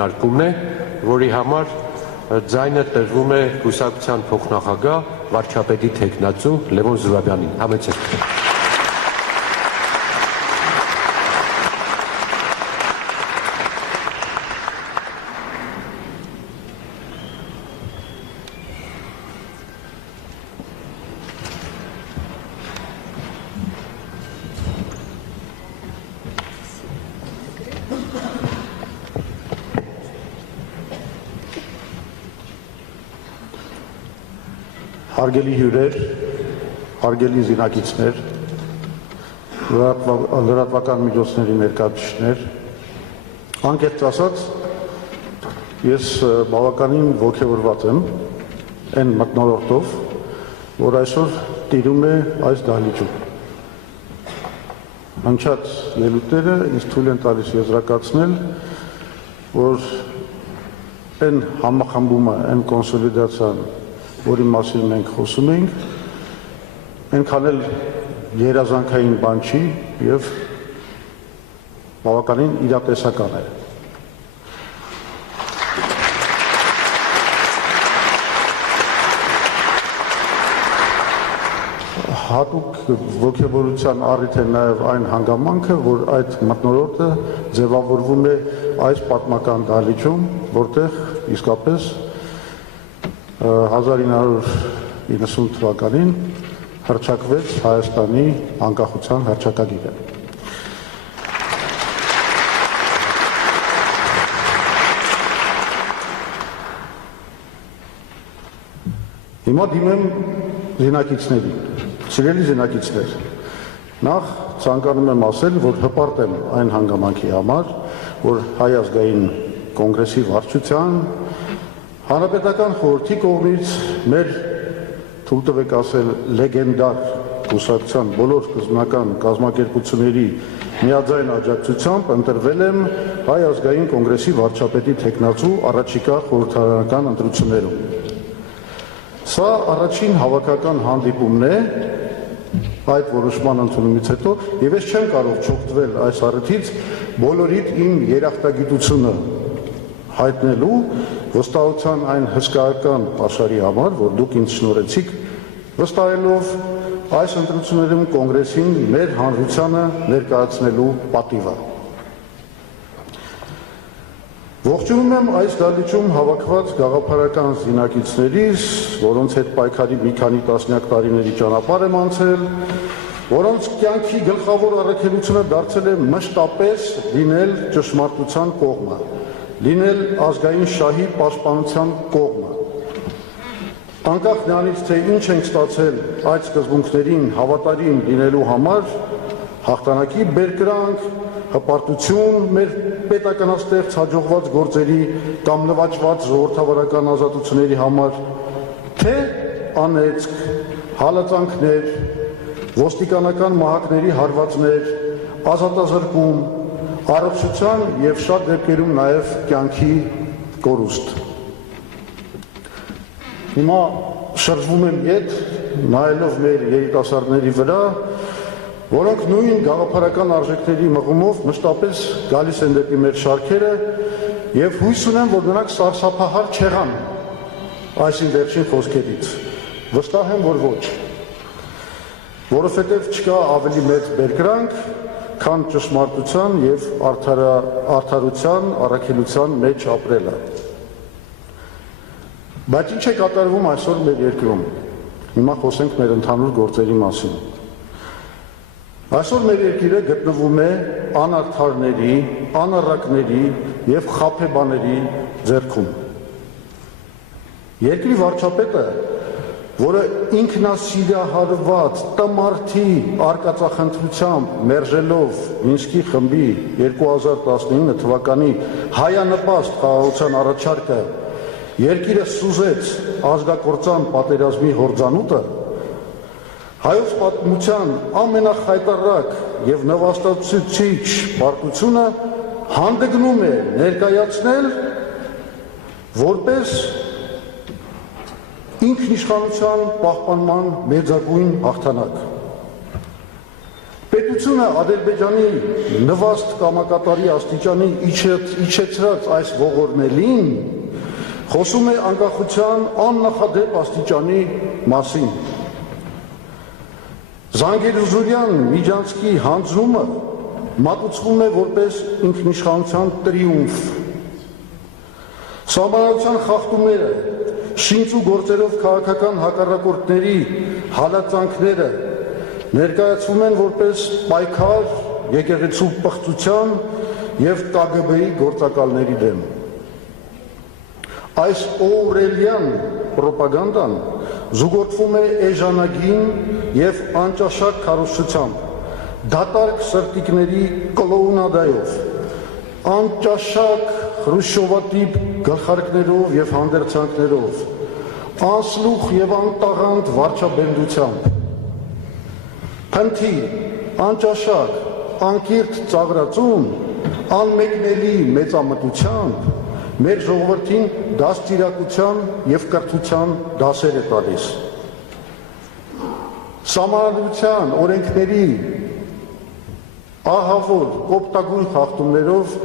քննարկումն է, որի համար ձայնը տրվում է կուսակցության փոխնախագահ վարչապետի թեկնածու Լևոն Զուրաբյանին։ Համեցեք։ Հարգելի հյուրեր, հարգելի զինակիցներ, լրատվական միջոցների ներկայացուցիչներ, անկեղծ ասած, ես բավականին ոգևորված եմ այն մթնոլորտով, որ այսօր տիրում է այս դահլիճում։ Հնչած ելույթները ինձ թույլ են տալիս եզրակացնել, որ այն համախմբումը, այն կոնսոլիդացիան, որի մասին մենք խոսում ենք, այնքան էլ երազանքային բան չի եւ բավականին իրատեսական է։ Հատուկ ոգևորության առիթ է նաեւ այն հանգամանքը, որ այդ մթնոլորտը ձևավորվում է այս պատմական դահլիճում, որտեղ իսկապես 1990 թվականին հռչակվեց Հայաստանի անկախության հռչակագիրը։ Հիմա դիմեմ զինակիցներին, սիրելի զինակիցներ, նախ ցանկանում եմ ասել, որ հպարտ եմ այն հանգամանքի համար, որ Հայ ազգային կոնգրեսի վարչության Հանրապետական խորհրդի կողմից մեր թույլ տվեք ասել լեգենդար կուսակցության բոլոր սկզբնական կազմակերպությունների միաձայն աջակցությամբ ընտրվել եմ Հայ ազգային կոնգրեսի վարչապետի թեկնածու առաջիկա խորհրդարանական ընտրություններում։ Սա առաջին հավաքական հանդիպումն է այդ որոշման ընդունումից հետո, եւ ես չեմ կարող չօգտվել այս առիթից բոլորիդ իմ երախտագիտությունը հայտնելու վստահության այն հսկայական աշխարհի համար, որ դուք ինձ շնորհեցիք, վստահելով այս ընտրություններում կոնգրեսին մեր հանրությանը ներկայացնելու պատիվը։ Ողջունում եմ այս դահլիճում հավաքված գաղափարական զինակիցներից, որոնց հետ պայքարի մի քանի տասնյակ տարիների ճանապարհ եմ անցել, որոնց կյանքի գլխավոր առաքելությունը դարձել է մշտապես լինել ճշմարտության կողմը, լինել ազգային շահի պաշտպանության կողմը։ Անկախ նրանից, թե ինչ ենք ստացել այդ սկզբունքներին հավատարիմ լինելու համար, հաղթանակի բերկրանք, հպարտություն մեր պետականաստեղծ հաջողված գործերի կամ նվաճված ժողովրդավարական ազատությունների համար, թե անեծք, հալածանքներ, ոստիկանական մահակների հարվածներ, ազատազրկում, առողջության եւ շատ դեպքերում նաեւ կյանքի կորուստ։ Հիմա շրջվում եմ ետ, նայելով մեր երիտասարդների վրա, որոնք նույն գաղափարական արժեքների մղումով մշտապես գալիս են դեպի մեր շարքերը եւ հույս ունեմ, որ նրանք սարսափահար չեղան այսին վերջին խոսքերից։ Վստահ եմ, որ ոչ, որովհետեւ չկա ավելի մեծ բերկրանք, քան ճշմարտության եւ արդարության առաքելության մեջ ապրելը։ Բայց ինչ է կատարվում այսօր մեր երկրում։ Հիմա խոսենք մեր ընդհանուր գործերի մասին։ Այսօր մեր երկիրը գտնվում է անարդարների, անառակների եւ խաբեբաների ձեռքում։ Երկրի վարչապետը, որը ինքնասիրահարված տմարդի արկածախնդրությամբ մերժելով Մինսկի խմբի 2019 թվականի հայանպաստ խաղաղության առաջարկը երկիրը սուզեց ազգակործան պատերազմի հորձանուտը, հայոց պատմության ամենախայտառակ եւ նվաստացուցիչ պարտությունը հանդգնում է ներկայացնել որպես ինքնիշխանության պահպանման մեծագույն հաղթանակ։ Պետությունը Ադրբեջանի նվաստ կամակատարի աստիճանի իջեցրած այս ողորմելին խոսում է անկախության աննախադեպ աստիճանի մասին։ Զանգերուզուրյան միջանցքի հանձնումը մատուցվում է որպես ինքնիշխանության տրիումֆ։ Սահմանադրության խախտումները, շինծ ու գործերով քաղաքական հակառակորդների հալածանքները ներկայացվում են որպես պայքար եկեղեցու պղծության և ԿԳԲ-ի գործակալների դեմ։ Այս օրելյան պրոպագանդան զուգորդվում է էժանագին և անճաշակ քարոզչությամբ, դատարկ սրտիկների կլոունադայով, անճաշակ խրուշչովատիպ գլխարկներով և հանդերձանքներով, անսլուխ և անտաղանդ վարչաբենդությամբ, փնթի, անճաշակ, անկիրթ ծաղրածում, անմեկնելի մեծամտությամբ մեր ժողովրդին դաստիարակության և կրթության դասեր է տալիս։ Սահմանադրության օրենքների ահավոր կոպտագույն խախտումներով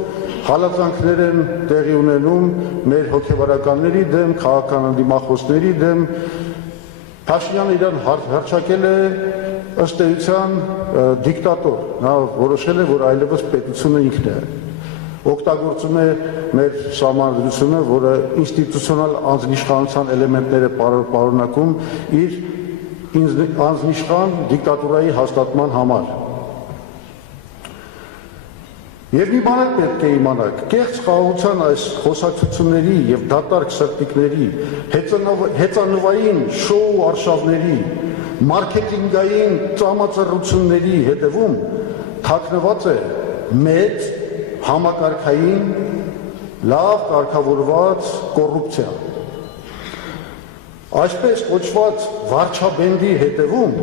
հալածանքներ են տեղի ունենում մեր հոգևորականների դեմ, քաղաքական ընդդիմախոսների դեմ։ Փաշինյանը իրան հռչակել է ըստ էության դիկտատոր, նա որոշել է, որ այլևս պետությունը ինքն է, օգտագործում է մեր սահմանադրությունը, որը ինստիտուցիոնալ անձնիշխանության էլեմենտներ է պարունակում իր անձնիշխան դիկտատուրայի հաստատման համար։ Եվ մի բան պետք է իմանաք, կեղծ խաղաղության այս խոսակցությունների և դատարկ սրտիկների, հեծանվային շոու արշավների, մարքեթինգային ծամածռությունների հետևում թաքնված է մեծ, համակարգային, լավ կարգավորված կոռուպցիա։ Այսպես կոչված վարչաբենդի հետևում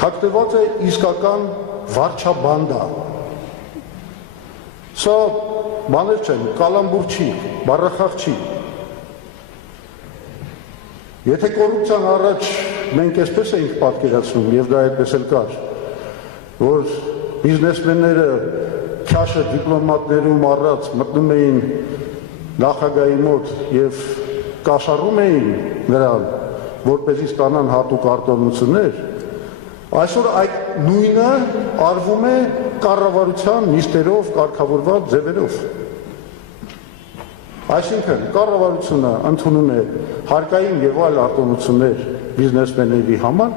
թաքնված է իսկական վարչաբանդա։ Սա բաներ չեն, կալամբուր չի, բառախաղ չի։ Եթե կոռուպցիան առաջ մենք այսպես էինք պատկերացնում, և դա այդպես էլ կար, որ բիզնեսմենները քաշը դիպլոմատներում առած մտնում էին նախագահի մոտ և կաշառում էին նրան, որպեսզի ստանան հատուկ արտոնություններ, այսօր այդ նույնը արվում է կառավարության նիստերով կարգավորված ձևերով։ Այսինքն կառավարությունը ընդունում է հարկային և այլ արտոնություններ բիզնեսմենների համար,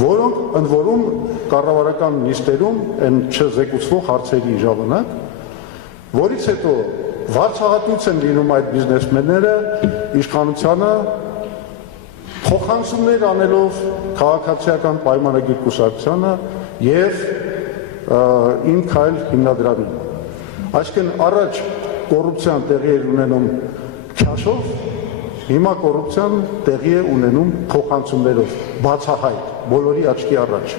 որոնք ընդ որում կառավարական նիստերում են չզեկուցվող հարցերի ժամանակ, որից հետո վարձահատույց են լինում այդ բիզնեսմենները իշխանությանը փոխանցումներ անելով քաղաքացիական պայմանագիր կուսակցությանը և Իմ քայլ հիմնադրամին։ Այսինքն առաջ կոռուպցիան տեղի էր ունենում քաշով, հիմա կոռուպցիան տեղի է ունենում փոխանցումներով, բացահայտ, բոլորի աչքի առաջ։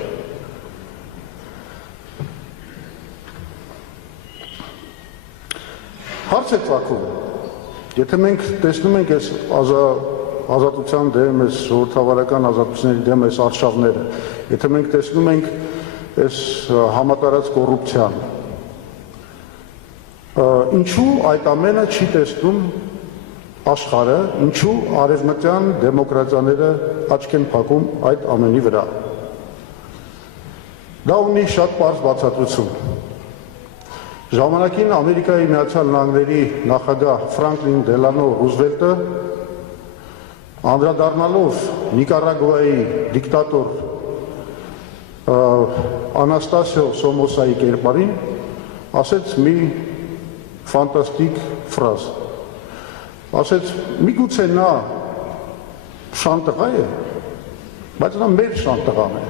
Հարց է ծագում, եթե մենք տեսնում ենք այս ազատության դեմ, այս ժողովրդավարական ազատությունների դեմ այս արշավները, եթե մենք տեսնում ենք այս համատարած կոռուպցիան, ինչու այդ ամենը չի տեսնում աշխարհը, ինչու արևմտյան դեմոկրատիաները աչք են փակում այդ ամենի վրա։ Դա ունի շատ պարզ բացատրություն։ Ժամանակին Ամերիկայի Միացյալ Նահանգների նախագահ Ֆրանկլին Դելանո Ռուզվելտը, անդրադառնալով Նիկարագուայի դիկտատոր Անաստասիո Սոմոսայի կերպարին, ասեց մի ֆանտաստիկ ֆրազ, ասեց միգուցե նա շանտղա է, բայց նա մեր շանտղան է։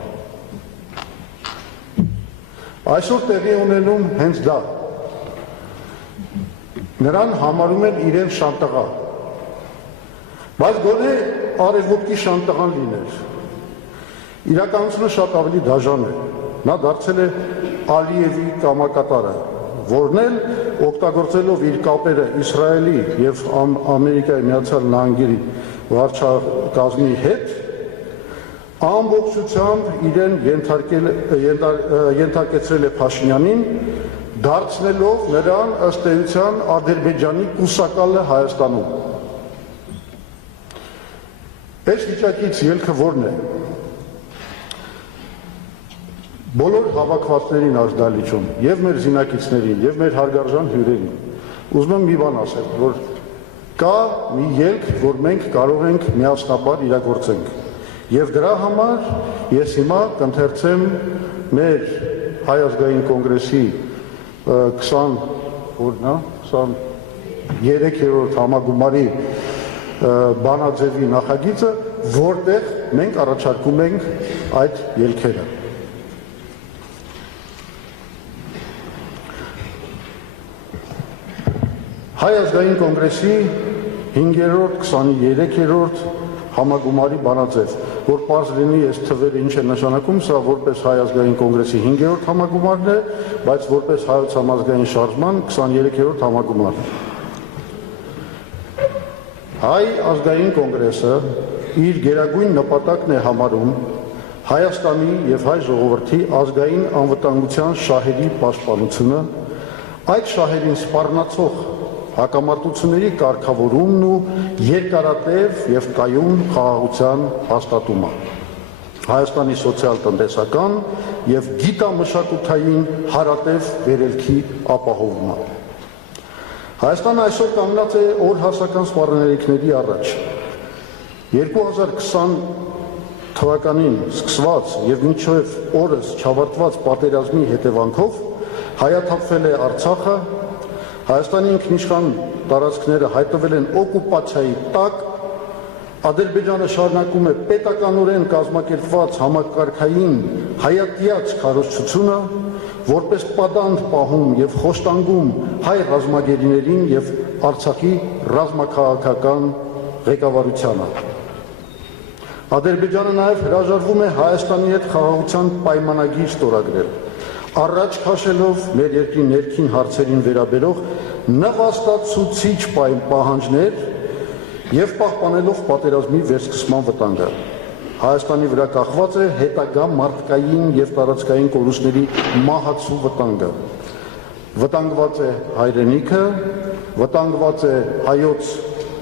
Այսօր տեղի ունենում հենց դա, նրան համարում են իրեն շանտղա, բայց գոնե արևմուտքի շանտղան լիներ։ Իրականությունը շատ ավելի դաժան է, նա դարձել է Ալիևի կամակատարը, որն էլ օգտագործելով իր կապերը Իսրայելի և Ամերիկայի Միացյալ Նահանգների վարչակազմի հետ, ամբողջությամբ իրեն ենթարկեցրել է Փաշինյանին, դարձնելով նրան ըստ էության Ադրբեջանի կուսակալը Հայաստանում։ Այս վիճակից ելքը որն է։ Բոլոր հավաքվածներին ազդալիչում, եւ մեր զինակիցներին, եւ մեր հարգարժան հյուրերին, ուզում եմ մի բան ասել, որ կա մի ելք, որ մենք կարող ենք միասնաբար իրագործենք։ Եվ դրա համար ես հիմա կընթերցեմ մեր Հայ ազգային կոնգրեսի 23-րդ համագումարի բանաձևի նախագիծը, որտեղ մենք առաջարկում ենք այդ ելքերը։ Հայ ազգային կոնգրեսի 5-րդ, 23-րդ համագումարի բանաձև, որ պարզ լինի այս թվերը ինչ է նշանակում, սա որպես Հայ ազգային կոնգրեսի 5-րդ համագումարն է, բայց որպես Հայոց համազգային շարժման 23-րդ համագումարն է։ Հայ ազգային կոնգրեսը իր գերագույն նպատակն է համարում Հայաստանի եւ հայ ժողովրդի ազգային անվտանգության շահերի պաշտպանությունը, այդ շահերին սպառնացող հակամարտությունների կարգավորումն ու երկարատև եւ կայուն խաղաղության հաստատումը, Հայաստանի սոցիալ-տնտեսական եւ գիտամշակութային հարատև վերելքի ապահովումը։ Հայաստանը այսօր կանգնած է օրհասական սպառնալիքների առաջ։ 2020 թվականին սկսված եւ մինչեւ օրս չավարտված պատերազմի հետևանքով հայաթափվել է Արցախը, Հայաստանի ինքնիշխան տարածքները հայտնվել են օկուպացիայի տակ, Ադրբեջանը շարունակում է պետականորեն կազմակերպված համակարգային հայատյաց քարոզչությունը, որպես պատանդ պահում եւ խոշտանգում հայ ռազմագերիներին եւ Արցախի ռազմաքաղաքական ղեկավարությանը։ Ադրբեջանը նաեւ հրաժարվում է Հայաստանի հետ խաղաղության պայմանագիր ստորագրել, առաջ քաշելով մեր երկրի ներքին հարցերին վերաբերող նվաստացուցիչ պահանջներ եւ պահպանելով պատերազմի վերսկսման վտանգը։ Հայաստանի վրա կախված է հետագա մարդկային եւ տարածքային կորուստների մահացու վտանգը։ Վտանգված է հայրենիքը, վտանգված է հայոց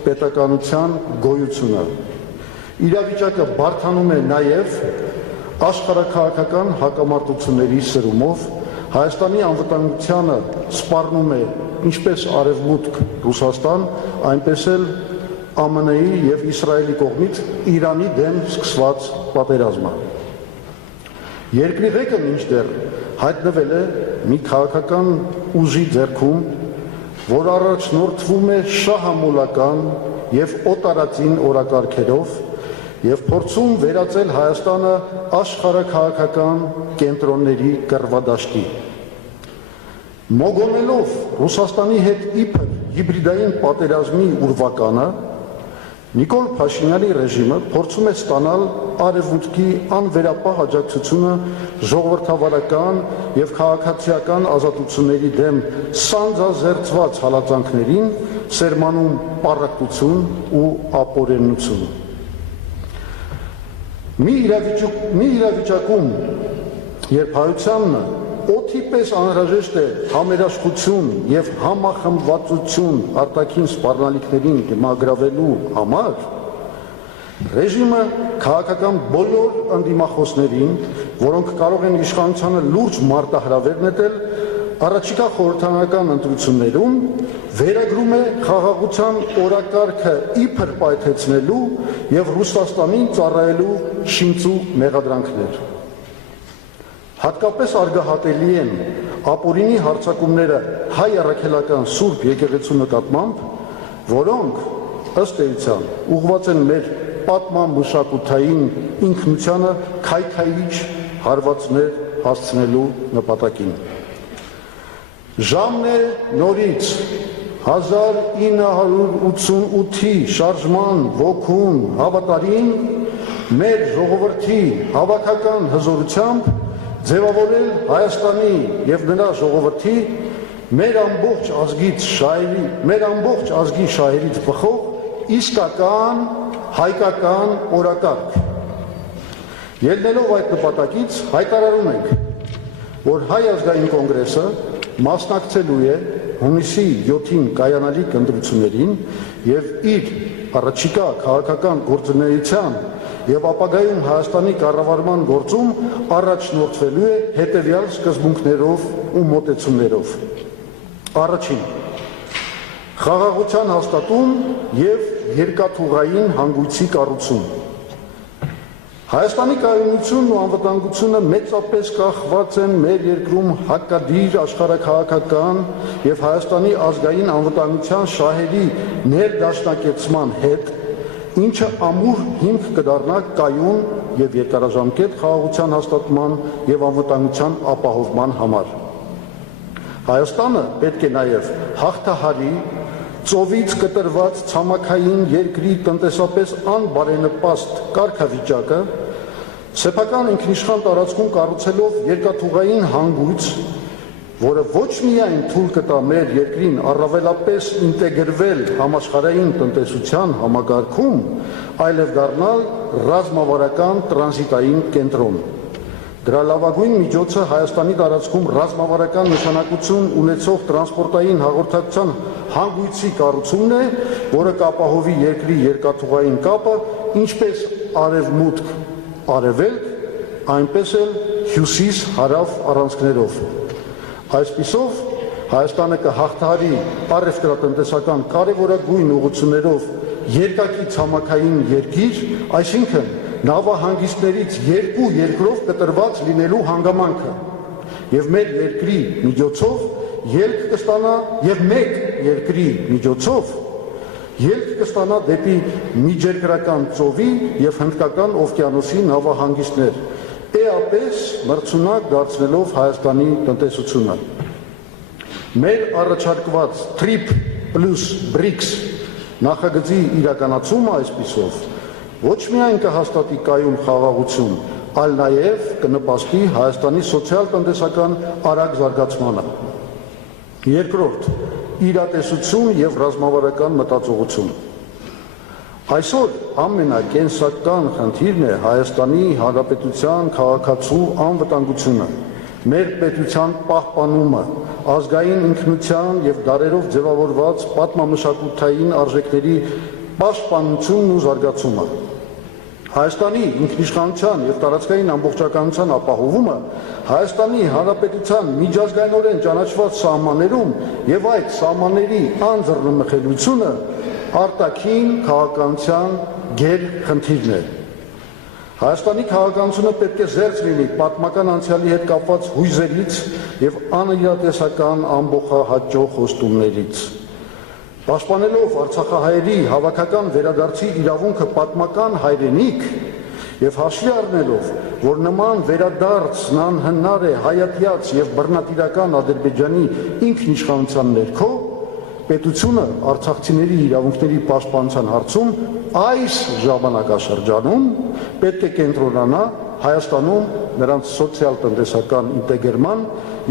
պետականության գոյությունը։ Իրավիճակը բարդանում է նաեւ աշխարհաքաղաքական հակամարտությունների սրումով, Հայաստանի անվտանգությանը սպառնում է ինչպես Արևմուտք Ռուսաստան, այնպես էլ ԱՄՆ-ի եւ Իսրայելի կողմից Իրանի դեմ սկսված պատերազմը։ Երկրի ղեկը մինչդեռ հայտնվել է մի քաղաքական ուժի ձեռքում, որ առաջնորդվում է շահամոլական եւ օտարածին օրակարգերով եւ փորձում վերածել Հայաստանը աշխարհաքաղաքական կենտրոնների կռվադաշտի։ Մոգոնելով Ռուսաստանի հետ իբր հիբրիդային պատերազմի ուրվականը, Նիկոլ Փաշինյանի ռեժիմը փորձում է ստանալ արևմուտքի անվերապահ աջակցությունը ժողովրդավարական եւ քաղաքացիական ազատությունների դեմ սանձազերծված հալածանքներին, սերմանում պառակտություն ու ապօրենություն։ Մի իրավիճակում, երբ հայությանն օդի պես անհրաժեշտ է համերաշխություն եւ համախմբվածություն արտաքին սպառնալիքներին դիմագրավելու համար, ռեժիմը քաղաքական բոլոր ընդդիմախոսներին, որոնք կարող են իշխանությանը լուրջ մարտահրավեր նետել, առաջիկա խորհրդարանական ընտրություններում վերագրում է խաղաղության օրակարգը իբր պայթեցնելու եւ Ռուսաստանին ծառայելու շինծու մեղադրանքներ։ Հատկապես արգահատելի են ապօրինի հարձակումները հայ առաքելական Սուրբ եկեղեցու նկատմամբ, որոնք ըստ էության ուղղված են մեր պատման մշակութային ինքնությանը քայքայիչ հարվածներ հասցնելու նպատակին։ Ժամն է նորից 1988-ի շարժման ոգուն հավատարին մեր ժողովրդի հավաքական հզորությամբ ձևավորել Հայաստանի եւ նրա ժողովրդի մեր ամբողջ ազգի շահերից բխող իսկական հայկական օրակարգ։ Ելնելով այդ նպատակից հայտարարում ենք, որ Հայ ազգային կոնգրեսը մասնակցելու է հունիսի 7-ին կայանալիք ընտրություններին եւ իր առաջիկա քաղաքական գործունեության եւ ապագայում Հայաստանի կառավարման գործում առաջնորդվելու է հետեւյալ սկզբունքներով ու մոտեցումներով. Առաջին, խաղաղության հաստատում եւ երկաթուղային հանգույցի կառուցում։ Հայաստանի կայունությունն ու անվտանգությունը մեծապես կախված են մեր երկրում հակադիր աշխարհաքաղաքական եւ Հայաստանի ազգային անվտանգության շահերի ներդաշնակեցման հետ, ինչը ամուր հիմք կդառնա կայուն եւ երկարաժամկետ խաղաղության հաստատման եւ անվտանգության ապահովման համար։ Հայաստանը պետք է նաեւ հաղթահարի ծովից կտրված ցամաքային երկրի տնտեսապես անբարենպաստ կարգավիճակը, սեփական ինքնիշխան տարածքում կառուցելով երկաթուղային հանգույց, որը ոչ միայն թույլ կտա մեր երկրին առավելապես ինտեգրվել համաշխարհային տնտեսության համագարքում, այլև դառնալ ռազմավարական տրանզիտային կենտրոն։ Դրա լավագույն միջոցը Հայաստանի տարածքում ռազմավարական նշանակություն ունեցող տրանսպորտային հաղորդակցության հանգույցի կառուցումն է, որը կապահովի երկրի երկաթուղային կապը ինչպես արևմուտք-արևելք, այնպես էլ հյուսիս-հարավ առանցքներով։ Այսպիսով Հայաստանը կհաղթահարի առևտրատնտեսական կարևորագույն ուղղություններով երկակի ցամաքային երկիր, այսինքն նավահանգիստներից երկու երկրով կտրված լինելու հանգամանքը եւ մեր երկրի միջոցով ելք կստանա եւ մեկ երկրի միջոցով ելք կստանա դեպի միջերկրական ծովի եւ հնդկական օվկիանոսի նավահանգիստներ, էապես մրցունակ դարձնելով Հայաստանի տնտեսությունը։ Մեր առաջարկված TRIP plus BRICS նախագծի իրականացումը այսպիսով ոչ միայն կհաստատի կայուն խաղաղություն, այլ նաև կնպաստի Հայաստանի սոցիալ-տնտեսական արագ զարգացմանը։ Երկրորդ, իրատեսություն եւ ռազմավարական մտածողություն։ Այսօր ամենակենսական խնդիրն է Հայաստանի Հանրապետության քաղաքացու անվտանգությունը, մեր պետության պահպանումը, ազգային ինքնության եւ դարերով ձևավորված պատմամշակութային արժեքների պաշտպանությունն ու զարգացումը։ Հայաստանի ինքնիշխանության եւ տարածքային ամբողջականության ապահովումը Հայաստանի Հանրապետության միջազգայինորեն ճանաչված սահմաններում եւ այդ սահմանների անձեռնմխելիությունը արտաքին քաղաքականության գերխնդիրն է։ Հայաստանի քաղաքականությունը պետք է զերծ լինի պատմական անցյալի հետ կապված հույզերից եւ անիրատեսական ամբողջահաճո խոստումներից։ Պաշտպանելով Արցախահայերի հավաքական վերադարձի իրավունքը պատմական հայրենիք եւ հաշվի առնելով, որ նման վերադարձն անհնար է հայատյաց եւ բռնատիրական Ադրբեջանի ինքնիշխանության ներքո, պետությունը արցախցիների իրավունքների պաշտպանության հարցում այս ժամանակաշրջանում պետք է կենտրոնանա Հայաստանում նրանց սոցիալ-տնտեսական ինտեգրման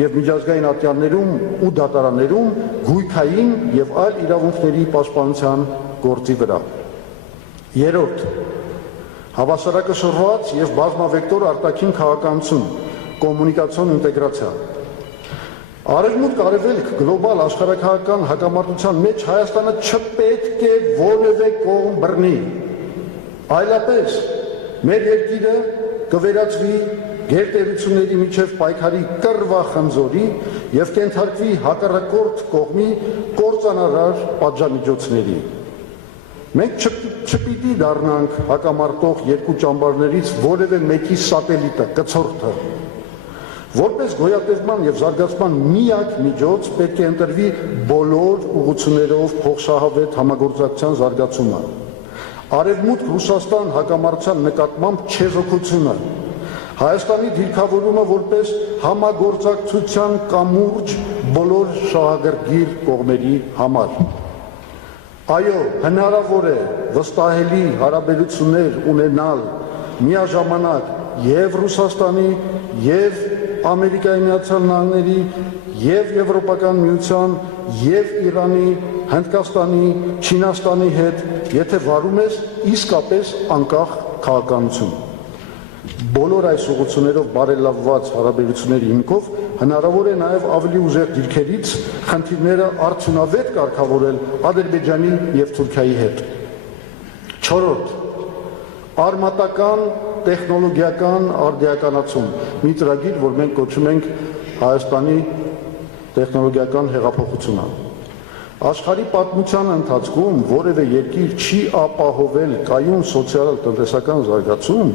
եւ միջազգային ատյաններում ու դատարաններում գույքային եւ այլ իրավունքների պաշտպանության գործի վրա։ Երրորդ, հավասարակշռված եւ բազմավեկտոր արտաքին քաղաքականություն, կոմունիկացիոն ինտեգրացիա։ Արևմուտք-արևելք գլոբալ աշխարհաքաղաքական հակամարտության մեջ Հայաստանը չպետք է որևէ կողմ բռնի, այլապես մեր երկիրը կվերածվի գերտերությունների միջև պայքարի կռվախնձորի եւ կենթարկվի հակառակորդ կողմի կործանարար պատժամիջոցների։ Մենք չպիտի դառնանք հակամարտող երկու ճամբարներից որևէ մեկի սատելիտը, կցորդը։ Որպես գոյատևման եւ զարգացման միակ միջոց պետք է ընտրվի բոլոր ուղղություններով փոխշահավետ համագործակցության զարգացումը։ Արևմուտք-Ռուսաստան հակամարտության նկատմամբ չեզոքությունը, Հայաստանի դիրքավորումը որպես համագործակցության կամուրջ բոլոր շահագրգիռ կողմերի համար։ Այո, հնարավոր է վստահելի հարաբերություններ ունենալ միաժամանակ եւ Ռուսաստանի, եւ Ամերիկայի Միացյալ Նահանգների, եւ Եվրոպական միության, եւ Իրանի, Հնդկաստանի, Չինաստանի հետ, եթե վարում ես իսկապես անկախ քաղաքականություն։ բոլոր այս ուղղություններով բարելավված հարաբերությունների հիմքով հնարավոր է նաև ավելի ուժեղ դիրքերից խնդիրները արդյունավետ կարգավորել Ադրբեջանի և Թուրքիայի հետ։ Չորրորդ, արմատական տեխնոլոգիական արդիականացում, մի ծրագիր, որ մենք կոչում ենք Հայաստանի տեխնոլոգիական հեղափոխությունը։ Աշխարհի պատմության ընթացքում որևէ երկիր չի ապահովել կայուն սոցիալ-տնտեսական զարգացում,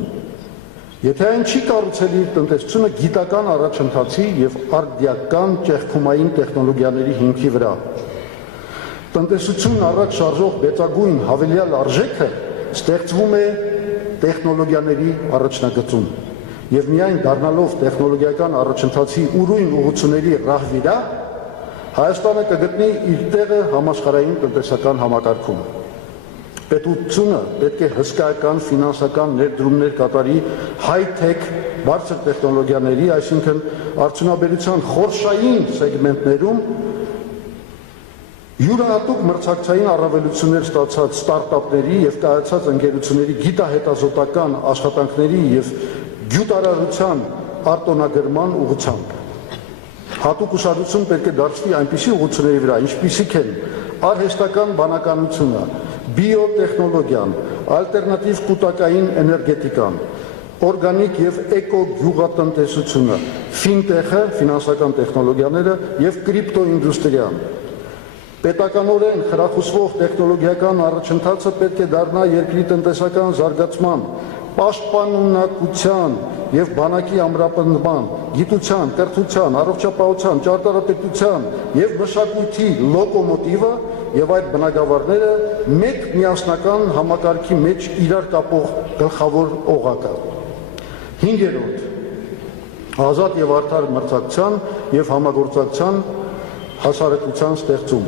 եթե այն չի կառուցել իր տնտեսությունը գիտական առաջընթացի և արդիական ճեղքումային տեխնոլոգիաների հիմքի վրա։ Տնտեսությունն առաջ շարժող մեծագույն հավելյալ արժեքը ստեղծվում է տեխնոլոգիաների առաջնագծում և միայն դառնալով տեխնոլոգիական առաջընթացի ուրույն ուղղությունների ռահվիրա, Հայաստանը կգտնի իր տեղը համաշխարհային տնտեսական համակարգում։ Պետությունը պետք է հսկայական ֆինանսական ներդրումներ կատարի high-tech բարձր տեխնոլոգիաների, այսինքն արդյունաբերության խորշային սեգմենտներում յուրահատուկ մրցակցային առավելություններ ստացած ստարտափների և կայացած ընկերությունների գիտահետազոտական աշխատանքների և գյուտարարության արտոնագրման ուղղությամբ։ Հատուկ ուշադրություն պետք է դարձվի այնպիսի ուղղությունների վրա, ինչպիսիք են արհեստական բանականությունը, բիոտեխնոլոգիան, ալտերնատիվ կուտակային էներգետիկան, օրգանիկ և էկո գյուղատնտեսությունը, ֆինտեխը, ֆինանսական տեխնոլոգիաները և կրիպտոինդուստրիան։ Պետականորեն խրախուսվող տեխնոլոգիական առաջընթացը պետք է դառնա երկրի տնտեսական զարգացման, պաշտպանունակության և բանակի ամրապնդման, գիտության, կրթության, առողջապահության, ճարտարապետության և մշակույթի լոկոմոտիվը և այդ բնագավառները մեկ միասնական համակարգի մեջ իրար կապող գլխավոր օղակը։ Հինգերորդ, ազատ և արդար մրցակցության և համագործակցության հասարակության ստեղծում,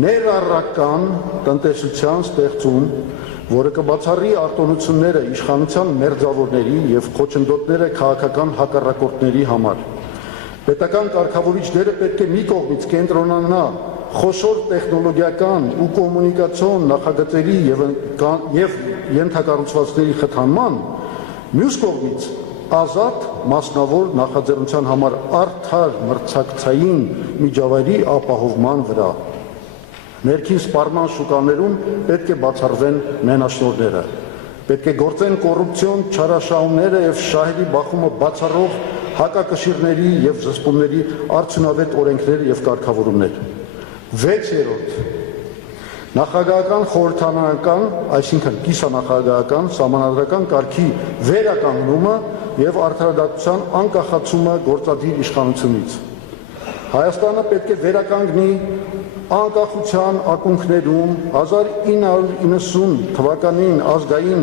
ներառական տնտեսության ստեղծում, որը կբացառի արտոնությունները իշխանության մերձավորների և խոչընդոտները քաղաքական հակառակորդների համար։ Պետական կարգավորիչ դերը պետք է մի կողմից կենտրոնանա խոշոր տեխնոլոգիական ու կոմունիկացիոն նախագծերի և ենթակառուցվածքների խթանման, մյուս կողմից ազատ մասնավոր նախաձեռնության համար արդար մրցակցային միջավայրի ապահովման վրա։ Ներքին սպառման շուկաներում պետք է բացառվեն մենաշնորհները, պետք է գործեն կոռուպցիոն չարաշահումները և շահերի բախումը բացառող հակակշիռների և զսպումների արդյունավետ օրենքներ և կարգավորումներ։ Վեցերորդ, նախագահական խորհրդարանական, այսինքն կիսանախագահական սահմանադրական կարգի վերականգնումը և արդարադատության անկախացումը գործադիր իշխանությունից։ Հայաստանը պետք է վերականգնի անկախության ակունքներում 1990 թվականին ազգային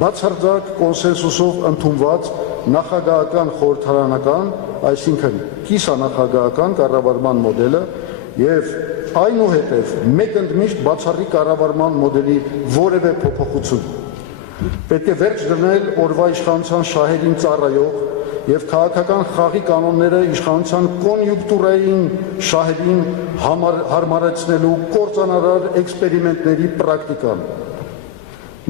բացարձակ կոնսենսուսով ընդունված նախագահական խորհրդարանական, այսինքն կիսանախագահական կառավարման մոդելը և այնուհետև մեկընդմիշտ բացառիկ կառավարման մոդելի որևէ փոփոխություն։ Պետք է վերջ դնել օրվա իշխանության շահերին ծառայող և քաղաքական խաղի կանոնները իշխանության կոնյուկտուրային շահերին հարմարեցնելու կործանարար էքսպերիմենտների պրակտիկան։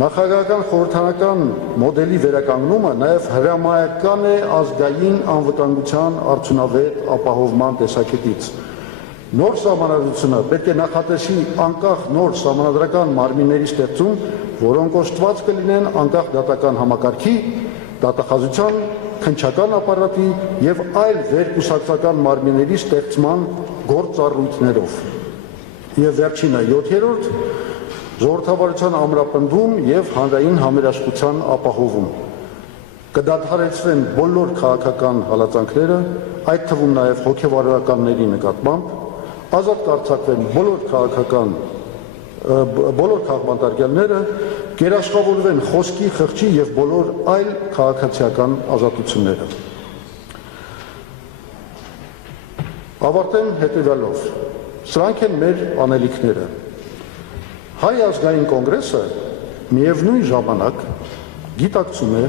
Նախագահական խորհրդարանական մոդելի վերականգնումը նաև հրամայական է ազգային անվտանգության արդյունավետ ապահովման տեսակետից։ Նոր սահմանադրությունը պետք է նախատեսի անկախ նոր սահմանադրական մարմինների ստեղծում, որոնք օժտված կլինեն անկախ դատական համակարգի, դատախազության, քննչական ապարատի և այլ վերկուսակցական մարմինների ստեղծման գործառույթներով։ Եվ վերջինը, յոթերորդ, ժողովրդավարության ամրապնդում և հանրային համերաշխության ապահովում։ Կդադարեցվեն բոլոր քաղաքական հալածանքները, այդ թվում նաև հոգևորականների նկատմամբ, ազատ կարձակվեն բոլոր քաղբանտարկյալները, կերաշխավորվեն խոսքի, խղճի և բոլոր այլ քաղաքացիական ազատությունները։ Ավարտեմ հետևյալով. սրանք են մեր անելիքները։ Հայ ազգային կոնգրեսը միևնույն ժամանակ գիտակցում է,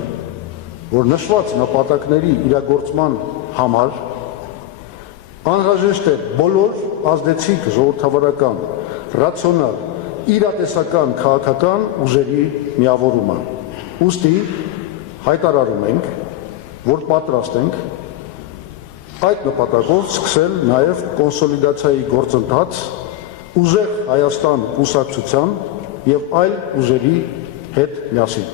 որ նշված նպատակների իրագործման համար անհրաժեշտ է բոլոր ազդեցիկ ժողովրդավարական, ռացիոնալ, իրատեսական քաղաքական ուժերի միավորումը։ Ուստի հայտարարում ենք, որ պատրաստ ենք այդ նպատակով սկսել նաև կոնսոլիդացիայի գործընթաց ուժեղ Հայաստան կուսակցության եւ այլ ուժերի հետ միասին։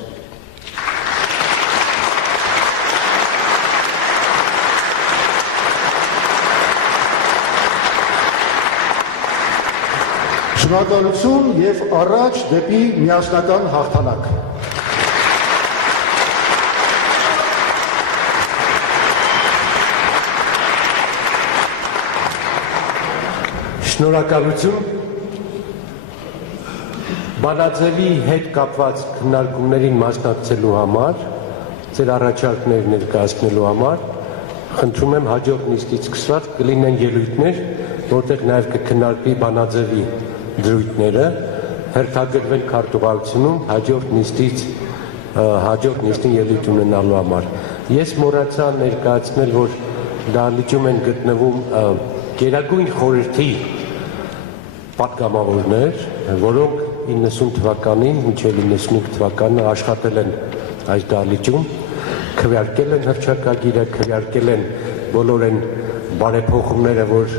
Շնորհակալություն եւ առաջ դեպի միասնական հաղթանակ։ Շնորհակալություն բանաձևի հետ կապված քննարկումներին մասնակցելու համար, ձեր առաջարկներ ներկայացնելու համար, խնդրում եմ հաջորդ նիստից սկսված կլինեն ելույթներ, որտեղ նաև կքննարկվի բանաձևի դրույթները, հերթագրվել քարտուղարությունում հաջորդ նիստին ելույթ ունենալու համար։ Ես մոռացա ներկայացնել, որ դահլիճում են գտնվում Գերագույն խորհրդի պատգամավորներ, որոնք 90 թվականին մինչև 95 թվականը աշխատել են այս դահլիճում, քվեարկել են հռչակագիրը, քվեարկել են բոլոր այն բարեփոխումները, որ